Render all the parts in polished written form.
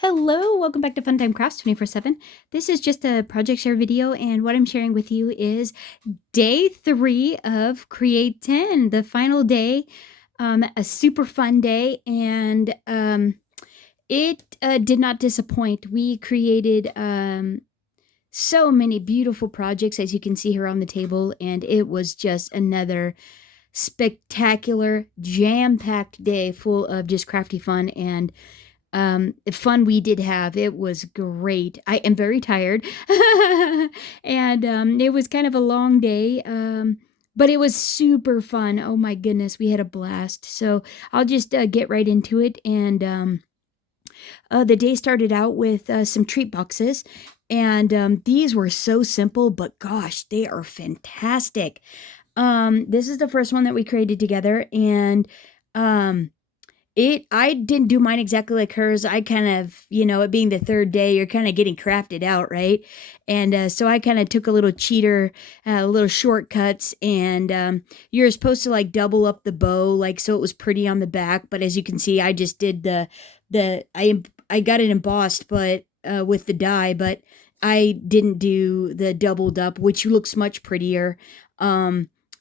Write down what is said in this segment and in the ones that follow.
Hello, welcome back to Funtime Crafts 24/7. This is just a project share video, and what I'm sharing with you is day 3 of Create 10, the final day. A super fun day, and it did not disappoint. We created so many beautiful projects, as you can see here on the table, and it was just another spectacular, jam-packed day full of just crafty fun and fun we did have. It was great. I am very tired. And it was kind of a long day. But it was super fun. Oh my goodness, we had a blast. So I'll just get right into it. And the day started out with some treat boxes. And these were so simple, but gosh, they are fantastic. This is the first one that we created together. And I didn't do mine exactly like hers. I kind of, it being the third day, you're kind of getting crafted out, right? And so I kind of took a little cheater, little shortcuts, and you're supposed to like double up the bow, like so it was pretty on the back. But as you can see, I just did I got it embossed, but with the die, but I didn't do the doubled up, which looks much prettier.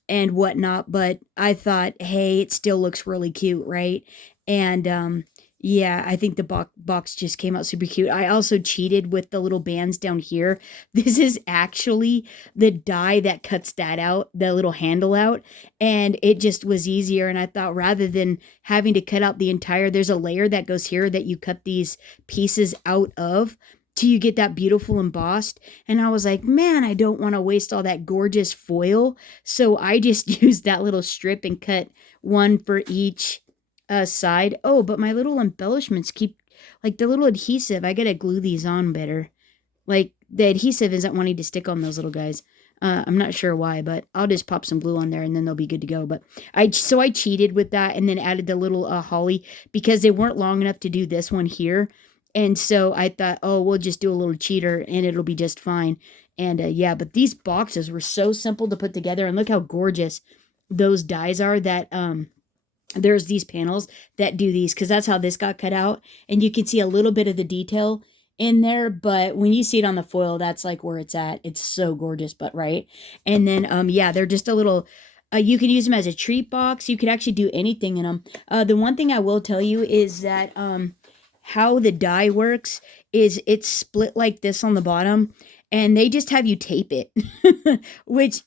And whatnot, but I thought, hey, it still looks really cute, right? And yeah, I think the box just came out super cute. I also cheated with the little bands down here. This is actually the die that cuts that out, the little handle out, and it just was easier. And I thought rather than having to cut out the entire, there's a layer that goes here that you cut these pieces out of till you get that beautiful embossed. And I was like, man, I don't want to waste all that gorgeous foil. So I just used that little strip and cut one for each side. Oh, but my little embellishments keep, like the little adhesive, I gotta glue these on better. Like the adhesive isn't wanting to stick on those little guys. I'm not sure why, but I'll just pop some glue on there and then they'll be good to go. But I cheated with that and then added the little holly because they weren't long enough to do this one here. And so I thought, oh, we'll just do a little cheater and it'll be just fine. And yeah, but these boxes were so simple to put together, and look how gorgeous those dies are that there's these panels that do these, because that's how this got cut out, and you can see a little bit of the detail in there, but when you see it on the foil, that's like where it's at. It's so gorgeous, but right. And then yeah, they're just a little you can use them as a treat box. You could actually do anything in them. The one thing I will tell you is that how the die works is it's split like this on the bottom, and they just have you tape it, which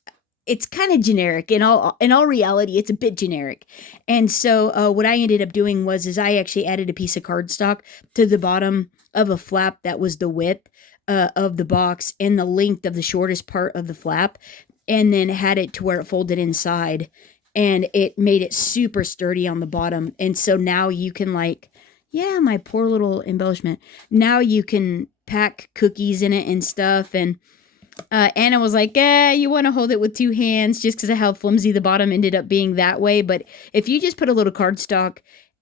it's kind of generic. In all reality, it's a bit generic. And so what I ended up doing is I actually added a piece of cardstock to the bottom of a flap that was the width of the box and the length of the shortest part of the flap, and then had it to where it folded inside, and it made it super sturdy on the bottom. And so now you can, like, yeah, my poor little embellishment. Now you can pack cookies in it and stuff. And Anna was like, you want to hold it with two hands, just because of how flimsy the bottom ended up being that way. But if you just put a little cardstock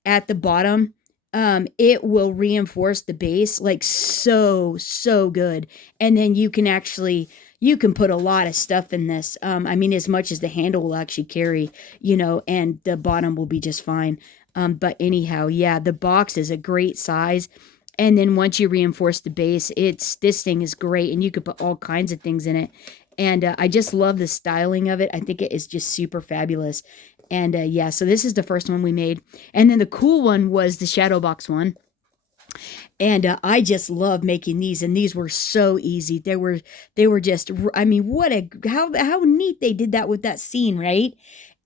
at the bottom, it will reinforce the base like so good. And then you can put a lot of stuff in this. I mean, as much as the handle will actually carry, and the bottom will be just fine. But anyhow, yeah, the box is a great size. And then once you reinforce the base, this thing is great, and you could put all kinds of things in it. And I just love the styling of it. I think it is just super fabulous. And yeah, so this is the first one we made. And then the cool one was the shadow box one. And I just love making these, and these were so easy. They were just, I mean, how neat they did that with that scene, right?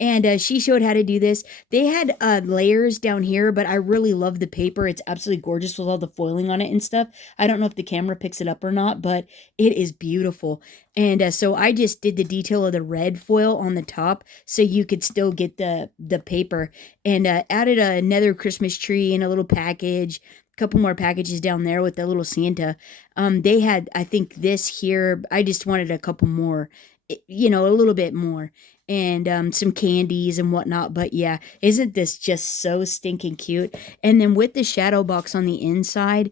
And she showed how to do this. They had layers down here, but I really love the paper. It's absolutely gorgeous with all the foiling on it and stuff. I don't know if the camera picks it up or not, but it is beautiful. And so I just did the detail of the red foil on the top so you could still get the paper, and added another Christmas tree in a little package. A couple more packages down there with the little Santa. They had, I think, this here. I just wanted a couple more, a little bit more, and some candies and whatnot. But yeah, isn't this just so stinking cute? And then with the shadow box on the inside,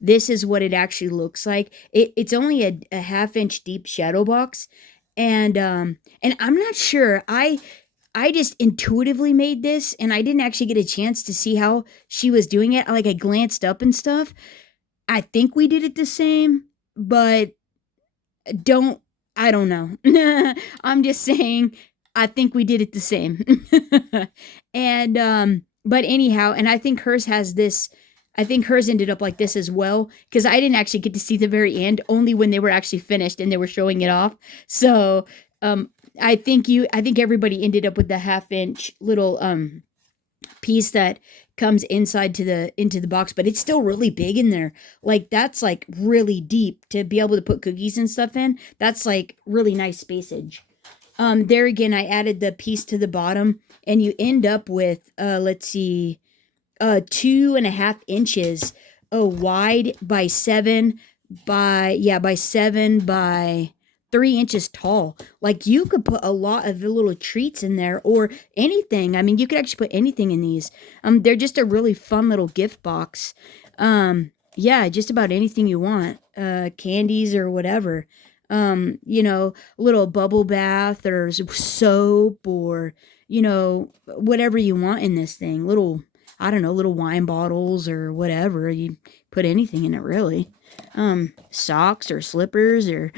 this is what it actually looks like. It's only a half-inch deep shadow box, and I'm not sure. I just intuitively made this, and I didn't actually get a chance to see how she was doing it. Like, I glanced up and stuff. I think we did it the same, but don't I don't know. I'm just saying I think we did it the same. And but anyhow, and I think hers ended up like this as well, because I didn't actually get to see the very end, only when they were actually finished and they were showing it off. So um I think everybody ended up with the half-inch little piece that comes inside to the into the box, but it's still really big in there. Like, that's like really deep to be able to put cookies and stuff in. That's like really nice spacage. There again, I added the piece to the bottom, and you end up with let's see, 2.5 inches wide by 7 by 3 inches tall. Like, you could put a lot of the little treats in there, or anything. I mean, you could actually put anything in these. They're just a really fun little gift box. Yeah, just about anything you want. Candies or whatever. A little bubble bath or soap, or whatever you want in this thing. Little, I don't know, little wine bottles or whatever. You put anything in it, really. Socks or slippers or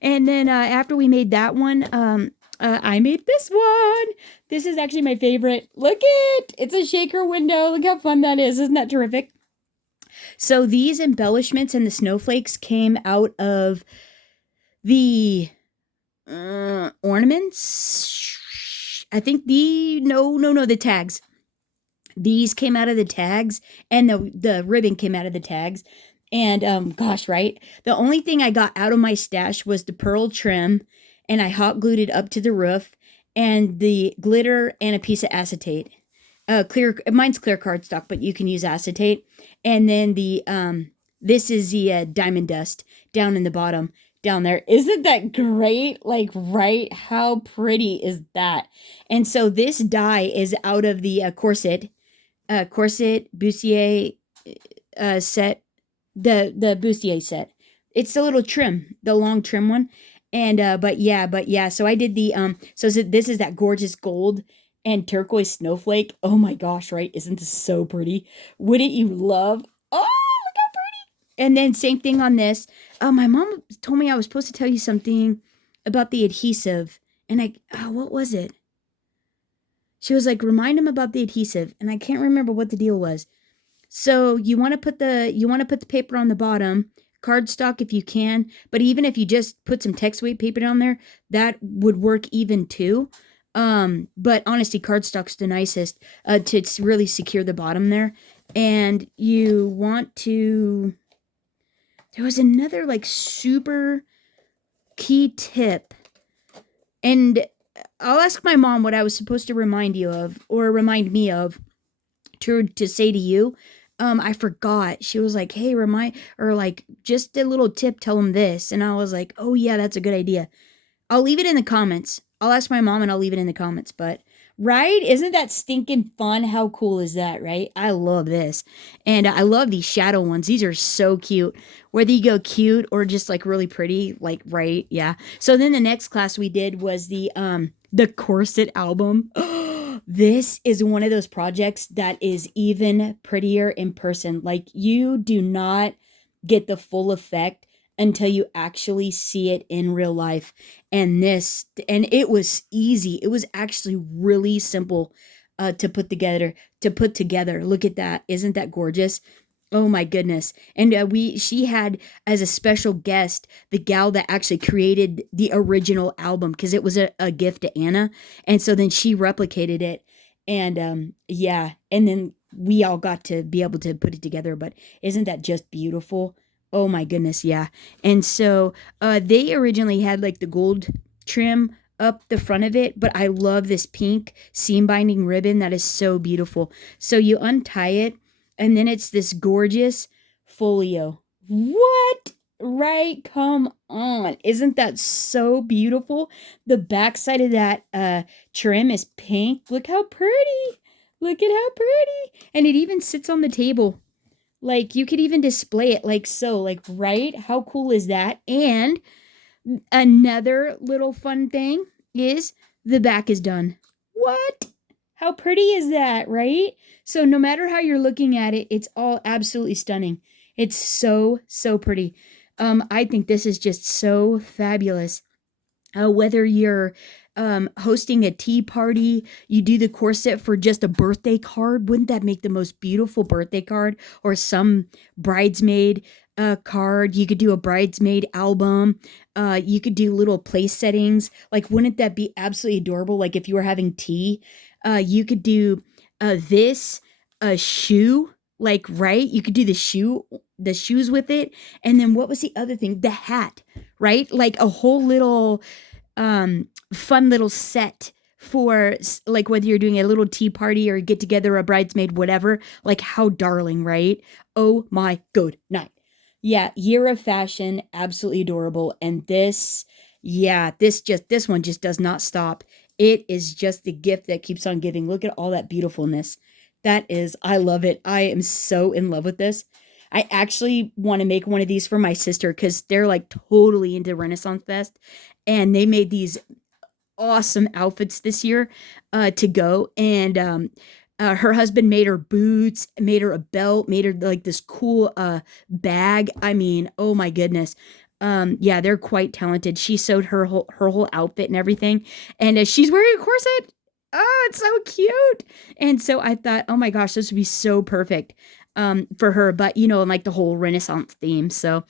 and then after we made that one, I made this one. This is actually my favorite. Look it, it's a shaker window. Look how fun that is. Isn't that terrific? So these embellishments and the snowflakes came out of the ornaments. I think the tags. These came out of the tags, and the ribbon came out of the tags. And gosh, right? The only thing I got out of my stash was the pearl trim, and I hot glued it up to the roof, and the glitter and a piece of acetate. Mine's clear cardstock, but you can use acetate. And then this is the diamond dust down in the bottom down there. Isn't that great? Like, right? How pretty is that? And so this die is out of the corset bustier set, the bustier set. It's the little trim, the long trim one. And but yeah, so I did the so this is that gorgeous gold and turquoise snowflake. Oh my gosh, right? Isn't this so pretty? Wouldn't you love? Oh, look how pretty. And then same thing on this. My mom told me I was supposed to tell you something about the adhesive, and what was it? She was like, remind him about the adhesive, and I can't remember what the deal was. So you want to put the paper on the bottom, cardstock if you can, but even if you just put some text weight paper down there, that would work even too. But honestly, cardstock's the nicest to really secure the bottom there. And you want to. There was another like super key tip, and I'll ask my mom what I was supposed to remind you of, or remind me of, to say to you. I forgot. She was like, hey, remind, or like, just a little tip, tell him this. And I was like, oh yeah, that's a good idea. I'll leave it in the comments. I'll ask my mom and I'll leave it in the comments. But right? Isn't that stinking fun? How cool is that, right? I love this. And I love these shadow ones. These are so cute. Whether you go cute or just like really pretty, like, right? Yeah. So then the next class we did was the corset album. This is one of those projects that is even prettier in person. Like, you do not get the full effect until you actually see it in real life. And it was easy. It was actually really simple to put together. Look at that. Isn't that gorgeous? Oh my goodness. And she had as a special guest the gal that actually created the original album, because it was a gift to Anna. And so then she replicated it. And yeah, and then we all got to be able to put it together. But isn't that just beautiful? Oh my goodness, yeah. And so they originally had like the gold trim up the front of it, but I love this pink seam binding ribbon that is so beautiful. So you untie it, and then it's this gorgeous folio. What? Right? Come on. Isn't that so beautiful? The backside of that trim is pink. Look how pretty. Look at how pretty. And it even sits on the table. Like, you could even display it like so. Like, right? How cool is that? And another little fun thing is the back is done. What? How pretty is that, right? So no matter how you're looking at it, it's all absolutely stunning. It's so, so pretty. I think this is just so fabulous. Whether you're hosting a tea party, you do the corset for just a birthday card. Wouldn't that make the most beautiful birthday card? Or some bridesmaid card. You could do a bridesmaid album. You could do little place settings. Like, wouldn't that be absolutely adorable? Like, if you were having tea, you could do this, a shoe. Like, right? You could do the shoes with it. And then what was the other thing? The hat, right? Like a whole little fun little set for like whether you're doing a little tea party or get together, a bridesmaid, whatever. Like, how darling, right? Oh my good night. Yeah, year of fashion, absolutely adorable. And this, yeah, this one just does not stop. It is just the gift that keeps on giving. Look at all that beautifulness. That is, I love it. I am so in love with this. I actually want to make one of these for my sister because they're like totally into Renaissance Fest, and they made these awesome outfits this year to go. And her husband made her boots, made her a belt, made her like this cool bag. I mean, oh my goodness. Yeah, they're quite talented. She sewed her whole outfit and everything, and she's wearing a corset. Oh, it's so cute. And so I thought, oh my gosh, this would be so perfect for her. But you know, and like the whole Renaissance theme. So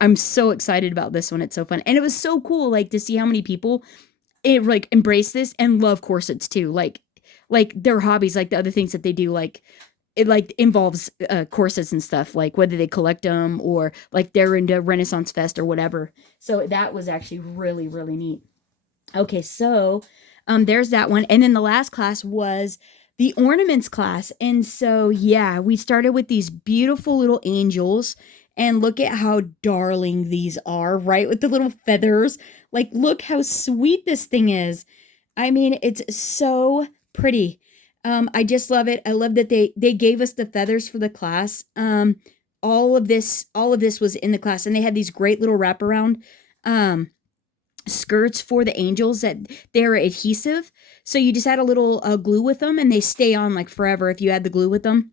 I'm so excited about this one. It's so fun, and it was so cool, like to see how many people like embrace this and love corsets too. Like their hobbies, like the other things that they do, like it like involves corsets and stuff, like whether they collect them or like they're into Renaissance Fest or whatever. So that was actually really, really neat. Okay, so there's that one. And then the last class was the ornaments class. And so, yeah, we started with these beautiful little angels. And look at how darling these are, right? With the little feathers. Like, look how sweet this thing is. I mean, it's so pretty. I just love it. I love that they gave us the feathers for the class. All of this was in the class, and they had these great little wraparound skirts for the angels that they're adhesive. So you just add a little glue with them, and they stay on like forever if you add the glue with them.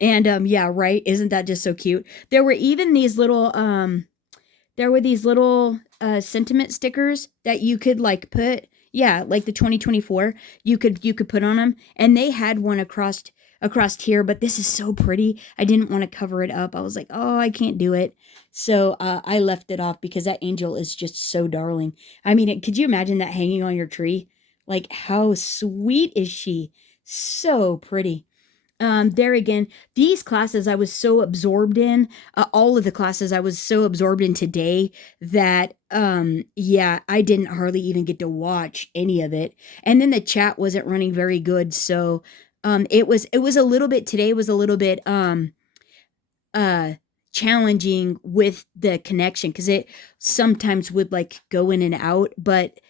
And yeah, right. Isn't that just so cute? There were even these little sentiment stickers that you could like put, yeah, like the 2024, you could put on them, and they had one across here, but this is so pretty. I didn't want to cover it up. I was like, oh, I can't do it. So I left it off because that angel is just so darling. I mean, could you imagine that hanging on your tree? Like, how sweet is she? So pretty. There again, these classes I was so absorbed in, all of the classes I was so absorbed in today that, yeah, I didn't hardly even get to watch any of it. And then the chat wasn't running very good. So, it was a little bit, today was a little bit, uh, challenging with the connection because it sometimes would like go in and out, but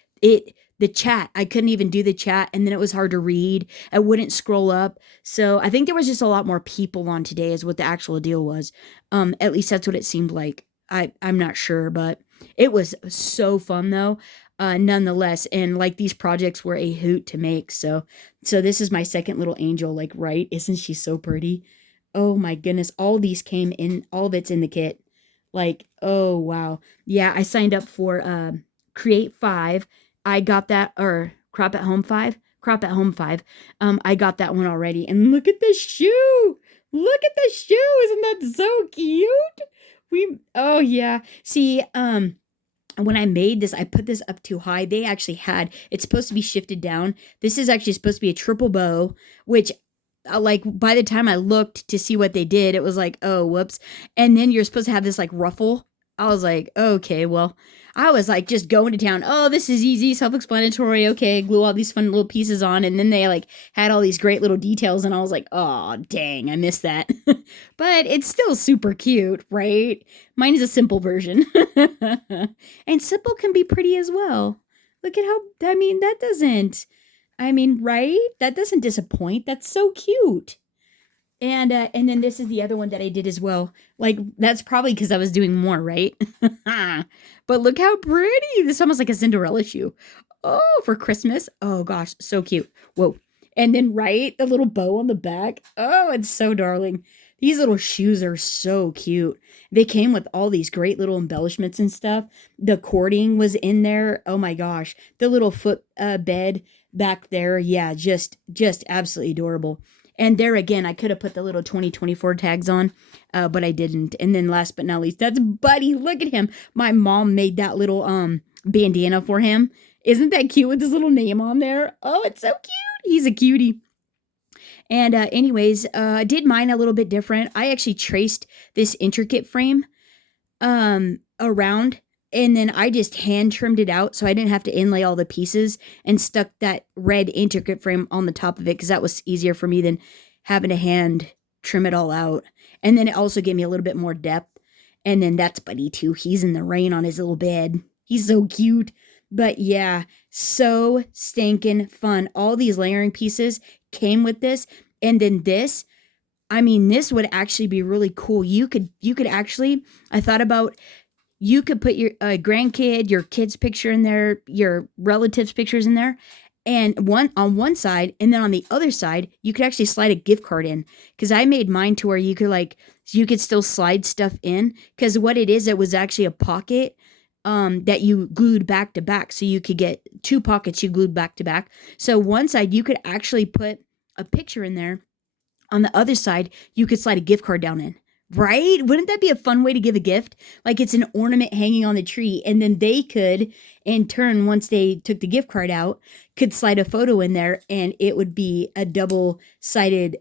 the chat, I couldn't even do the chat, and then it was hard to read. I wouldn't scroll up. So I think there was just a lot more people on today is what the actual deal was. At least that's what it seemed like. I'm not sure, but it was so fun though. Nonetheless, and like these projects were a hoot to make. So this is my second little angel, like, right? Isn't she so pretty? Oh my goodness, all these came in, all of it's in the kit. Like, oh wow. Yeah, I signed up for Create 5. I got that, or Crop at Home 5. Crop at Home 5. I got that one already. And look at the shoe. Look at the shoe. Isn't that so cute? Oh yeah. See, when I made this, I put this up too high. They actually it's supposed to be shifted down. This is actually supposed to be a triple bow, which like by the time I looked to see what they did, it was like, oh, whoops. And then you're supposed to have this like ruffle. I was like, okay, well, I was like just going to town. Oh, this is easy, self-explanatory. Okay, glue all these fun little pieces on. And then they like had all these great little details. And I was like, oh, dang, I missed that. But it's still super cute, right? Mine is a simple version. And simple can be pretty as well. Look at how, I mean, right? That doesn't disappoint. That's so cute. And then this is the other one that I did as well. Like, that's probably because I was doing more, right? But look how pretty. This is almost like a Cinderella shoe. Oh, for Christmas? Oh gosh, so cute. Whoa. And then right, the little bow on the back. Oh, it's so darling. These little shoes are so cute. They came with all these great little embellishments and stuff. The cording was in there. Oh my gosh. The little foot bed back there. Yeah, just absolutely adorable. And there again, I could have put the little 2024 tags on, but I didn't. And then last but not least, that's Buddy. Look at him. My mom made that little bandana for him. Isn't that cute with his little name on there? Oh, it's so cute. He's a cutie. And anyways, I did mine a little bit different. I actually traced this intricate frame around, and then I just hand trimmed it out so I didn't have to inlay all the pieces, and stuck that red intricate frame on the top of it because that was easier for me than having to hand trim it all out. And then it also gave me a little bit more depth. And then that's Buddy too. He's in the rain on his little bed. He's so cute. But yeah, so stinking fun. All these layering pieces came with this. And then this, I mean, this would actually be really cool. You could actually, I thought about, you could put your grandkid, your kid's picture in there, your relatives' pictures in there, and one on one side, and then on the other side, you could actually slide a gift card in. Because I made mine to where you could still slide stuff in. Because what it is, it was actually a pocket that you glued back to back. So you could get two pockets you glued back to back. So one side, you could actually put a picture in there. On the other side, you could slide a gift card down in. Right? Wouldn't that be a fun way to give a gift? Like it's an ornament hanging on the tree, and then they could, in turn, once they took the gift card out, could slide a photo in there, and it would be a double-sided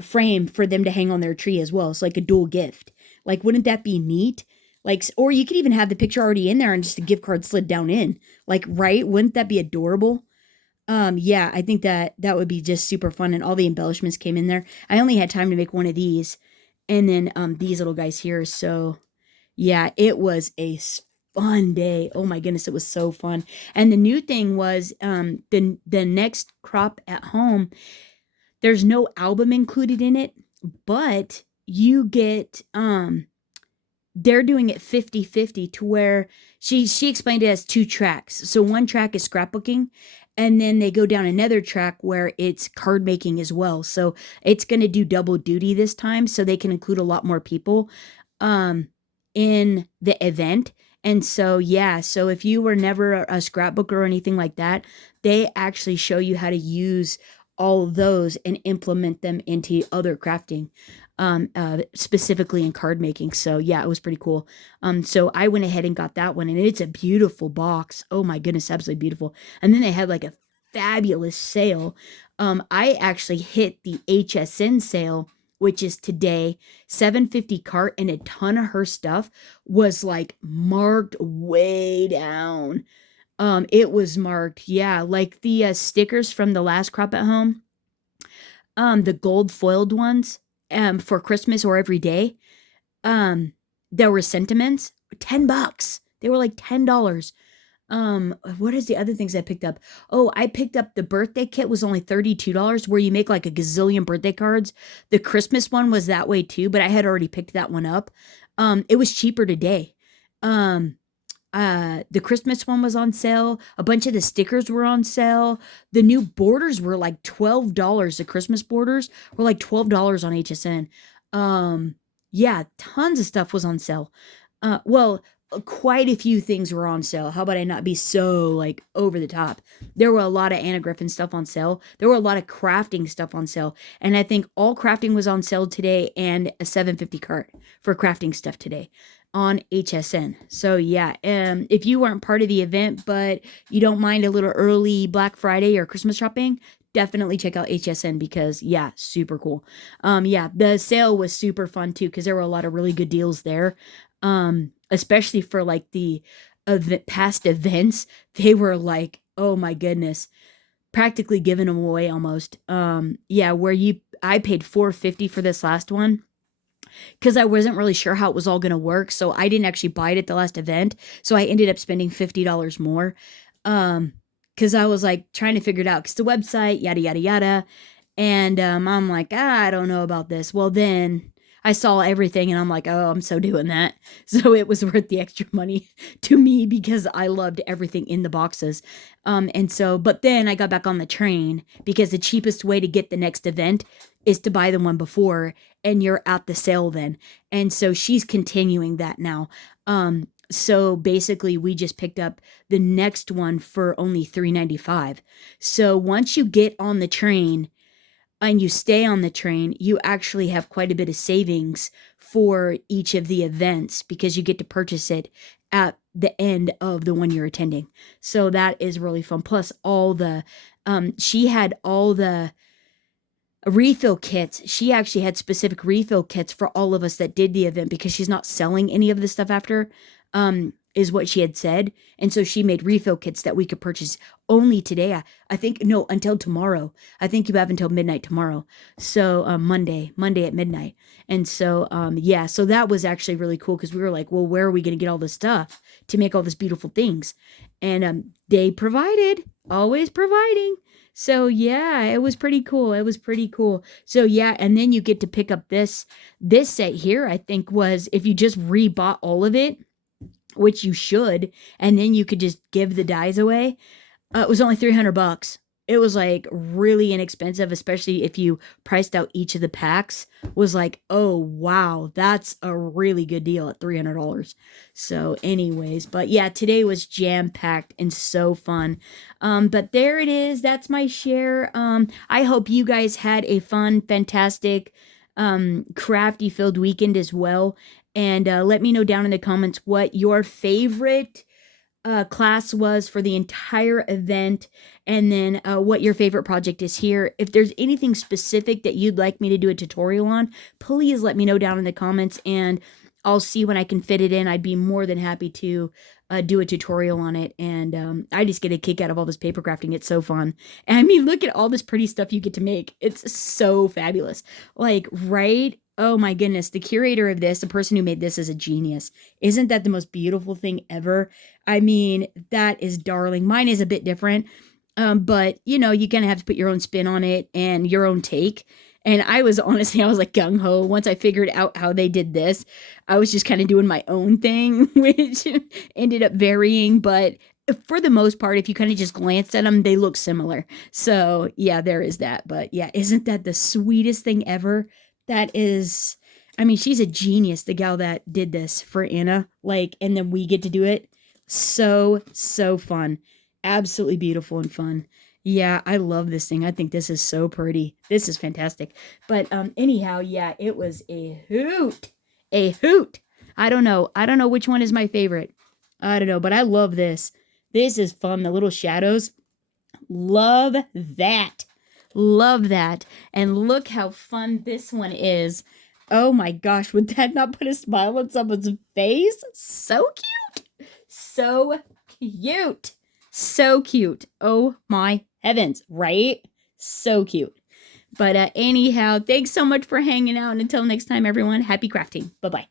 frame for them to hang on their tree as well. It's like a dual gift. Like, wouldn't that be neat? Like, or you could even have the picture already in there and just a gift card slid down in. Like, right? Wouldn't that be adorable? Yeah, I think that would be just super fun, and all the embellishments came in there. I only had time to make one of these. And then these little guys here. So yeah, it was a fun day. Oh my goodness, it was so fun. And the new thing was the next crop at home, there's no album included in it, but you get they're doing it 50-50 to where she explained it as two tracks. So one track is scrapbooking, and then they go down another track where it's card making as well. So it's going to do double duty this time, so they can include a lot more people in the event. And so, yeah, so if you were never a scrapbooker or anything like that, they actually show you how to use all those and implement them into other crafting, specifically in card making. So yeah, it was pretty cool. So I went ahead and got that one, and it's a beautiful box. Oh my goodness, absolutely beautiful. And then they had like a fabulous sale. I actually hit the HSN sale, which is today, $7.50 cart, and a ton of her stuff was like marked way down. It was marked, yeah, like the stickers from the last crop at home, the gold foiled ones, for Christmas or every day. There were sentiments, $10. They were like $10. What is the other things I picked up? Oh, I picked up the birthday kit, was only $32, where you make like a gazillion birthday cards. The Christmas one was that way too, but I had already picked that one up. It was cheaper today. The Christmas one was on sale. A bunch of the stickers were on sale. The new borders were like $12. The Christmas borders were like $12 on HSN. Yeah, tons of stuff was on sale. Well, quite a few things were on sale. How about I not be so like over the top? There were a lot of Anna Griffin stuff on sale. There were a lot of crafting stuff on sale. And I think all crafting was on sale today, and a $7.50 cart for crafting stuff today on HSN. So yeah, if you weren't part of the event, but you don't mind a little early Black Friday or Christmas shopping, definitely check out HSN, because yeah, super cool. Yeah, the sale was super fun too, because there were a lot of really good deals there. Especially for like the past events, they were like, oh my goodness, practically giving them away almost. Yeah, I paid $4.50 for this last one, because I wasn't really sure how it was all going to work. So I didn't actually buy it at the last event. So I ended up spending $50 more. Because I was like trying to figure it out, because the website, yada, yada, yada. And I'm like, I don't know about this. Well, then I saw everything and I'm like, oh, I'm so doing that. So it was worth the extra money to me because I loved everything in the boxes. And so, but then I got back on the train because the cheapest way to get the next event is to buy the one before and you're at the sale then. And so she's continuing that now. So basically we just picked up the next one for only $3.95. So once you get on the train and you stay on the train, you actually have quite a bit of savings for each of the events because you get to purchase it at the end of the one you're attending. So that is really fun. Plus all the she had all the refill kits. She actually had specific refill kits for all of us that did the event because she's not selling any of the stuff after, is what she had said. And so she made refill kits that we could purchase only today. I think, no, until tomorrow. I think you have until midnight tomorrow. So Monday at midnight. And so, yeah, so that was actually really cool because we were like, well, where are we going to get all this stuff to make all these beautiful things? And they provided, always providing. So yeah, it was pretty cool. It was pretty cool. So yeah, and then you get to pick up this set here, I think was, if you just rebought all of it, which you should, and then you could just give the dies away. It was only $300. It was like really inexpensive, especially if you priced out each of the packs. Was like, oh wow, that's a really good deal at $300. So anyways, but yeah, today was jam-packed and so fun. But there it is. That's my share. I hope you guys had a fun, fantastic, crafty filled weekend as well. And let me know down in the comments what your favorite class was for the entire event, and then what your favorite project is here. If there's anything specific that you'd like me to do a tutorial on, please let me know down in the comments, and I'll see when I can fit it in. I'd be more than happy to do a tutorial on it. And I just get a kick out of all this paper crafting. It's so fun. And I mean, look at all this pretty stuff you get to make. It's so fabulous. Like, right? Oh my goodness. The curator of this, the person who made this, is a genius. Isn't that the most beautiful thing ever? I mean, that is darling. Mine is a bit different. But you know, you kind of have to put your own spin on it and your own take. And I was honestly, I was like gung-ho. Once I figured out how they did this, I was just kind of doing my own thing, which ended up varying. But for the most part, if you kind of just glanced at them, they look similar. So yeah, there is that. But yeah, isn't that the sweetest thing ever? That is, I mean, she's a genius, the gal that did this for Anna. Like, and then we get to do it. So fun. Absolutely beautiful and fun. Yeah, I love this thing. I think this is so pretty. This is fantastic. But anyhow, yeah, it was a hoot. A hoot. I don't know. I don't know which one is my favorite. I don't know, but I love this. This is fun. The little shadows. Love that. Love that. And look how fun this one is. Oh my gosh, would that not put a smile on someone's face? So cute. So cute. So cute. Oh my heavens, right? So cute. But anyhow, thanks so much for hanging out. And until next time, everyone, happy crafting. Bye-bye.